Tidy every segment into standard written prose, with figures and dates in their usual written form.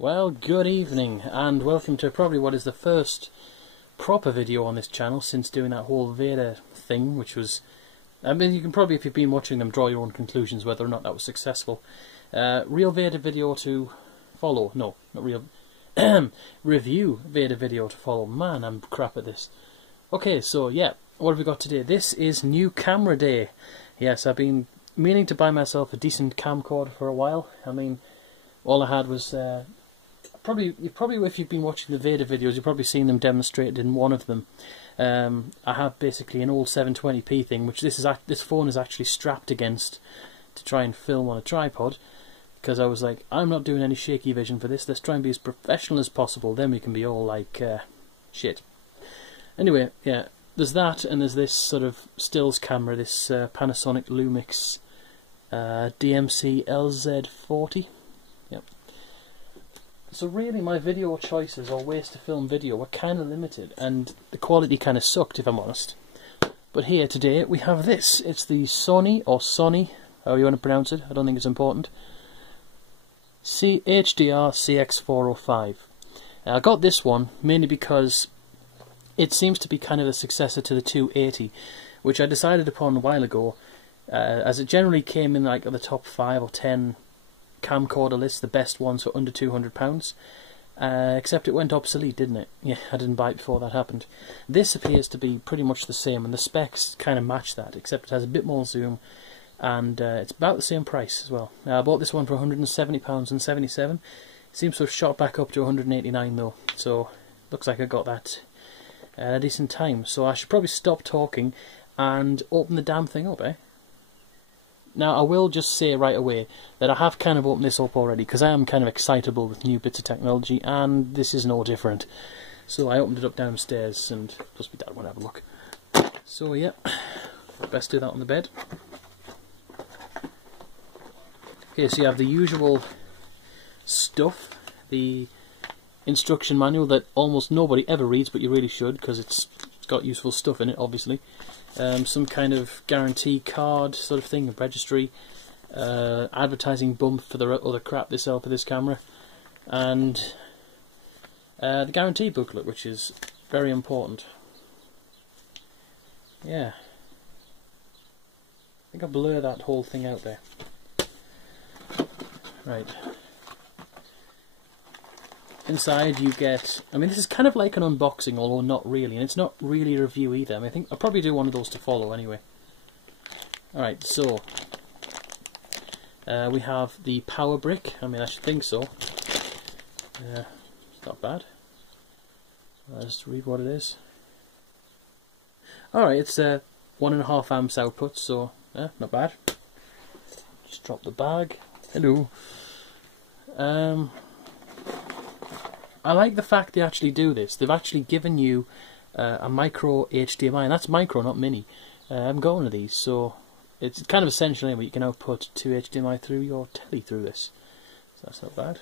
Well, good evening, and welcome to probably what is the first proper video on this channel since doing that whole Vader thing, which was... I mean, you can probably, if you've been watching them, draw your own conclusions whether or not that was successful. Real Vader video to follow. No, not real... Review Vader video to follow. Man, I'm crap at this. Okay, so yeah, what have we got today? This is new camera day. Yes, I've been meaning to buy myself a decent camcorder for a while. I mean, all I had was... Probably, if you've been watching the Vader videos, you've probably seen them demonstrated in one of them. I have basically an old 720p thing, which this phone is actually strapped against to try and film on a tripod, because I was like, I'm not doing any shaky vision for this. Let's try and be as professional as possible. Then we can be all like shit. Anyway, yeah, there's that, and there's this sort of stills camera, this Panasonic Lumix DMC LZ40. Yep. So really my video choices or ways to film video were kind of limited, and the quality kind of sucked, if I'm honest. But here today we have this. It's the Sony, or Sony, however you want to pronounce it, I don't think it's important, HDR CX-405. I got this one mainly because it seems to be kind of the successor to the 280, which I decided upon a while ago, as it generally came in like the top 5 or 10 camcorder list, the best ones for under £200, except it went obsolete, didn't it? Yeah, I didn't buy it before that happened. This appears to be pretty much the same, and the specs kind of match that, except it has a bit more zoom, and it's about the same price as well. I bought this one for £170.77. It seems to have shot back up to £189 though, so looks like I got that at a decent time. So I should probably stop talking and open the damn thing up, eh? Now, I will just say right away that I have kind of opened this up already, because I am kind of excitable with new bits of technology, and this is no different. So I opened it up downstairs, and plus my dad won't have a look. So yeah, best do that on the bed. Okay, so you have the usual stuff, the instruction manual that almost nobody ever reads, but you really should, because it's got useful stuff in it, obviously. Some kind of guarantee card sort of thing, a registry, advertising bump for the other crap they sell for this camera, and the guarantee booklet, which is very important. Yeah, I think I'll blur that whole thing out there. Right. Inside you get, I mean, this is kind of like an unboxing, although not really, and it's not really a review either. I mean, I think I'll probably do one of those to follow anyway. Alright, so we have the power brick. I mean, I should think so. It's not bad. I'll just read what it is. Alright, it's 1.5 amps output, so not bad. Just drop the bag. Hello. I like the fact they actually do this. They've actually given you a micro HDMI, and that's micro, not mini. I haven't got one of these, so it's kind of essential anyway. You can output 2 HDMI through your telly through this, so that's not bad.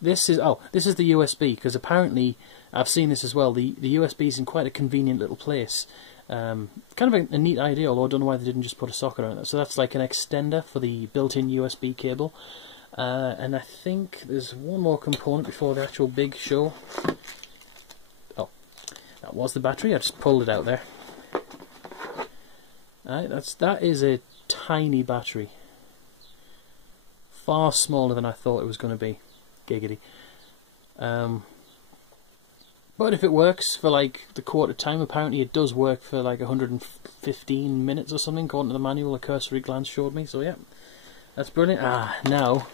This is the USB, because apparently I've seen this as well. The USB is in quite a convenient little place. Kind of a neat idea, although I don't know why they didn't just put a socket on it. So that's like an extender for the built-in USB cable. And I think there's one more component before the actual big show. Oh, that was the battery. I just pulled it out there. Alright, that is a tiny battery. Far smaller than I thought it was going to be. Giggity. But if it works for like the quarter time, apparently it does work for like 115 minutes or something, according to the manual a cursory glance showed me. So yeah, that's brilliant. Now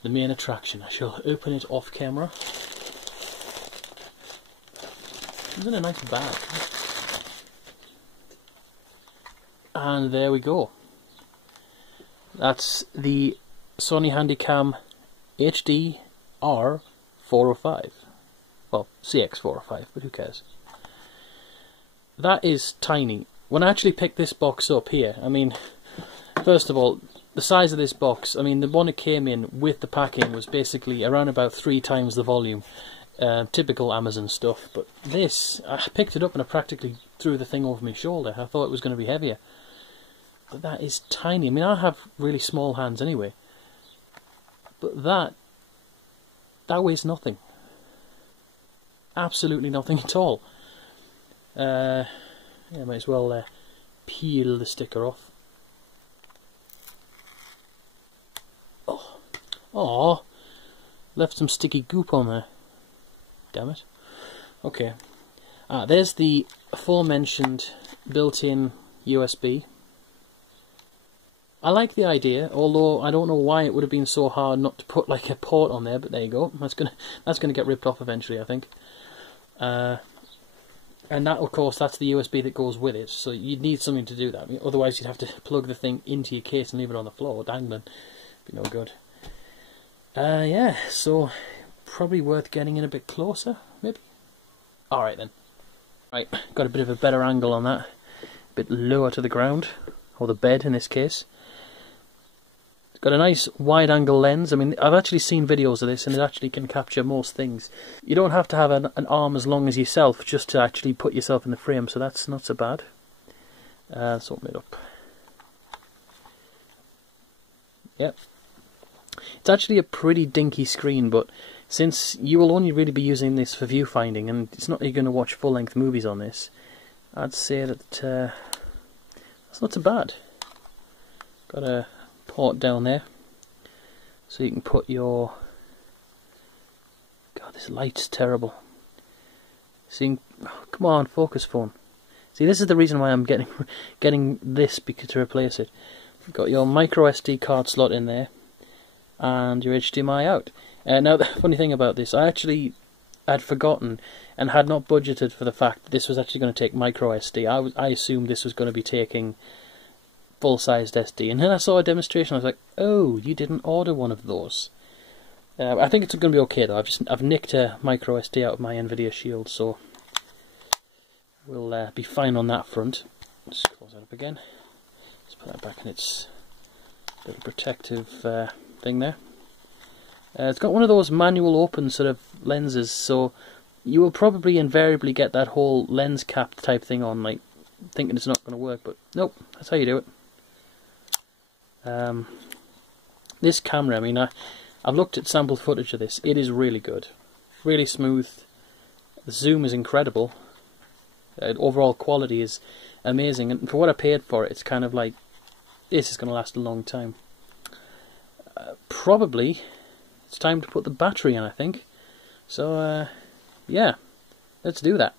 the main attraction. I shall open it off camera. It's in a nice bag. And there we go. That's the Sony Handycam HDR 405. Well, CX-405, but who cares? That is tiny. When I actually picked this box up here, I mean, first of all, the size of this box, I mean, the one it came in with the packing was basically around about 3 times the volume. Typical Amazon stuff, but this, I picked it up and I practically threw the thing over my shoulder. I thought it was going to be heavier. But that is tiny. I mean, I have really small hands anyway. But that weighs nothing. Absolutely nothing at all. Yeah, might as well peel the sticker off. Oh, left some sticky goop on there. Damn it. Okay. There's the aforementioned built-in USB. I like the idea, although I don't know why it would have been so hard not to put like a port on there. But there you go. That's gonna get ripped off eventually, I think. And that, of course, that's the USB that goes with it. So you'd need something to do that. I mean, otherwise, you'd have to plug the thing into your case and leave it on the floor dangling. Be no good. Yeah. So probably worth getting in a bit closer, maybe. All right then. Right, got a bit of a better angle on that. A bit lower to the ground, or the bed in this case. It's got a nice wide-angle lens. I mean, I've actually seen videos of this, and it actually can capture most things. You don't have to have an arm as long as yourself just to actually put yourself in the frame, so that's not so bad. Let's open it up. Yep. It's actually a pretty dinky screen, but since you will only really be using this for viewfinding, and it's not you're going to watch full-length movies on this, I'd say that that's not so bad. Got a port down there, so you can put your... God, this light's terrible. So you can... Oh, come on, focus phone. See, this is the reason why I'm getting this, because to replace it. You've got your micro SD card slot in there, and your HDMI out. Now, the funny thing about this, I actually had forgotten and had not budgeted for the fact that this was actually going to take micro SD. I assumed this was going to be taking full-sized SD, and then I saw a demonstration. I was like, "Oh, you didn't order one of those." I think it's going to be okay though. I've nicked a micro SD out of my NVIDIA Shield, so we'll be fine on that front. Let's close that up again. Let's put that back in its little protective thing there. It's got one of those manual open sort of lenses, so you will probably invariably get that whole lens cap type thing on, like thinking it's not going to work, but nope, that's how you do it. This camera, I mean, I've looked at sample footage of this. It is really good, really smooth. The zoom is incredible. Overall quality is amazing, and for what I paid for it, it's kind of like, this is going to last a long time. Probably it's time to put the battery in, I think. So yeah, let's do that.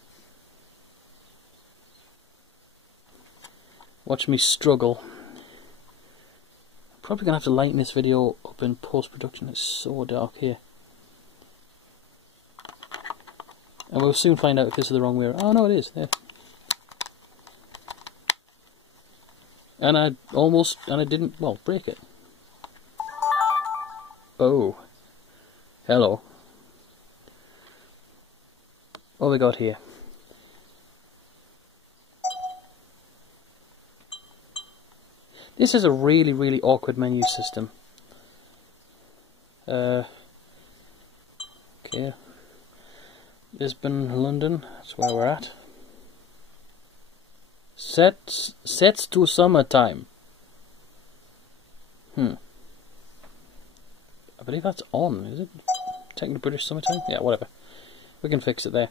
Watch me struggle. Probably gonna have to lighten this video up in post-production. It's so dark here. And we'll soon find out if this is the wrong way around. Oh no, it is. There. And I didn't, well, break it. Oh. Hello. What have we got here? This is a really, really awkward menu system. Okay. Lisbon, London, that's where we're at. Sets to summertime. I believe that's on, is it? Technically British summertime? Yeah, whatever. We can fix it there.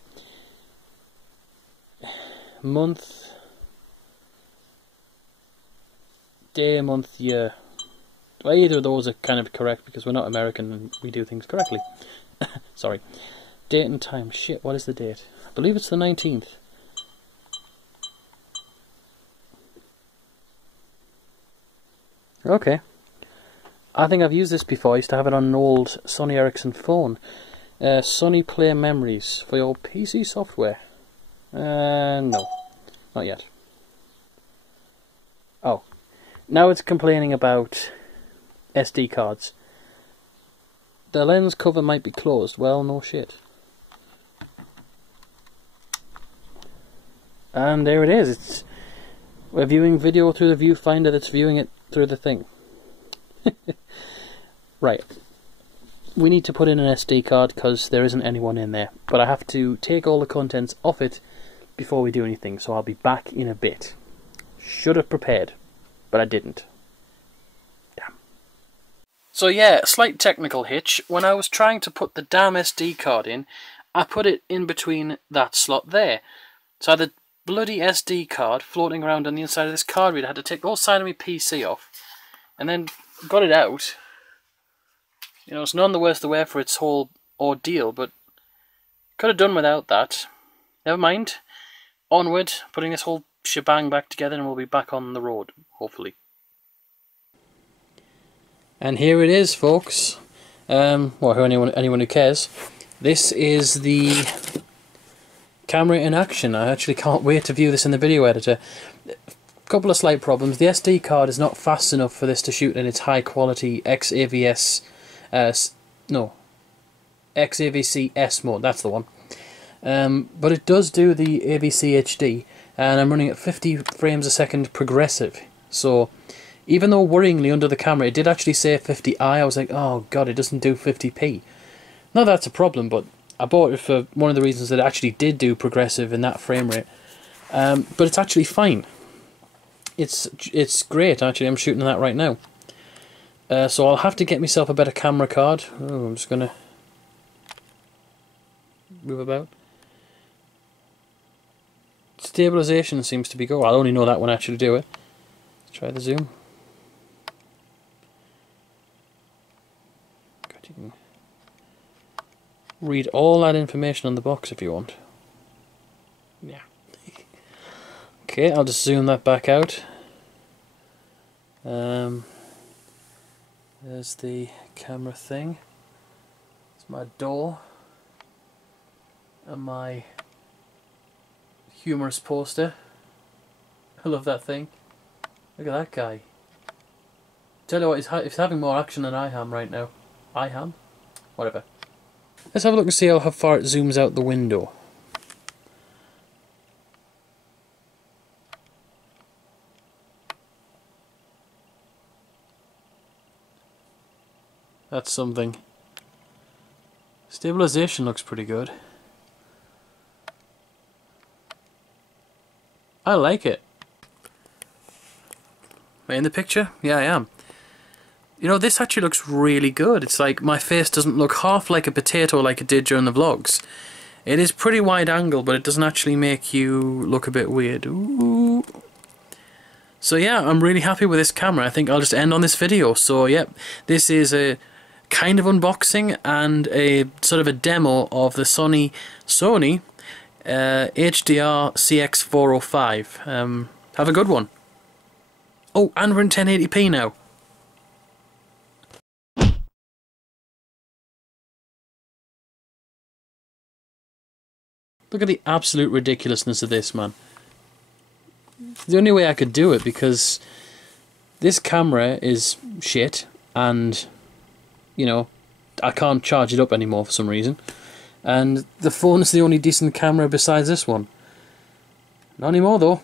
Month. Day, month, year. Well, either of those are kind of correct because we're not American and we do things correctly. Sorry. Date and time. Shit, what is the date? I believe it's the 19th. Okay. I think I've used this before. I used to have it on an old Sony Ericsson phone. Sony Play Memories for your PC software. No. Not yet. Oh. Now it's complaining about SD cards. The lens cover might be closed. Well, no shit. And there it is. We're viewing video through the viewfinder that's viewing it through the thing. Right. We need to put in an SD card because there isn't anyone in there. But I have to take all the contents off it before we do anything. So I'll be back in a bit. Should have prepared. but I didn't. Damn. So yeah, slight technical hitch. When I was trying to put the damn SD card in, I put it in between that slot there. So I had the bloody SD card floating around on the inside of this card reader. I had to take the whole side of my PC off, and then got it out. You know, it's none the worse the way for its whole ordeal, but could have done without that. Never mind. Onward, putting this whole shebang back together, and we'll be back on the road, hopefully. And here it is, folks. Well, anyone who cares. This is the camera in action. I actually can't wait to view this in the video editor. A couple of slight problems. The SD card is not fast enough for this to shoot in its high quality XAVC S mode, that's the one. But it does do the AVC HD, and I'm running at 50 frames a second progressive. So even though worryingly under the camera it did actually say 50i, I was like, oh god, it doesn't do 50p. Not that that's a problem, but I bought it for one of the reasons that it actually did do progressive in that frame rate. But it's actually fine. It's great, actually. I'm shooting that right now. So I'll have to get myself a better camera card. Oh, I'm just gonna move about. Stabilization seems to be go. I'll only know that when I actually do it. Let's try the zoom. God, you can read all that information on the box if you want. Yeah. Okay, I'll just zoom that back out. There's the camera thing. It's my door. And my humorous poster. I love that thing. Look at that guy. Tell you what, he's having more action than I am right now. I am? Whatever. Let's have a look and see how far it zooms out the window. That's something. Stabilization looks pretty good. I like it. Am I in the picture? Yeah, I am. You know, this actually looks really good. It's like my face doesn't look half like a potato like it did during the vlogs. It is pretty wide angle, but it doesn't actually make you look a bit weird. Ooh. So yeah, I'm really happy with this camera. I think I'll just end on this video. So yep, this is a kind of unboxing and a sort of a demo of the Sony HDR CX-405. Have a good one. Oh, and we're in 1080p now. Look at the absolute ridiculousness of this, man. It's the only way I could do it, because this camera is shit, and, you know, I can't charge it up anymore for some reason. And the phone is the only decent camera besides this one. Not anymore, though.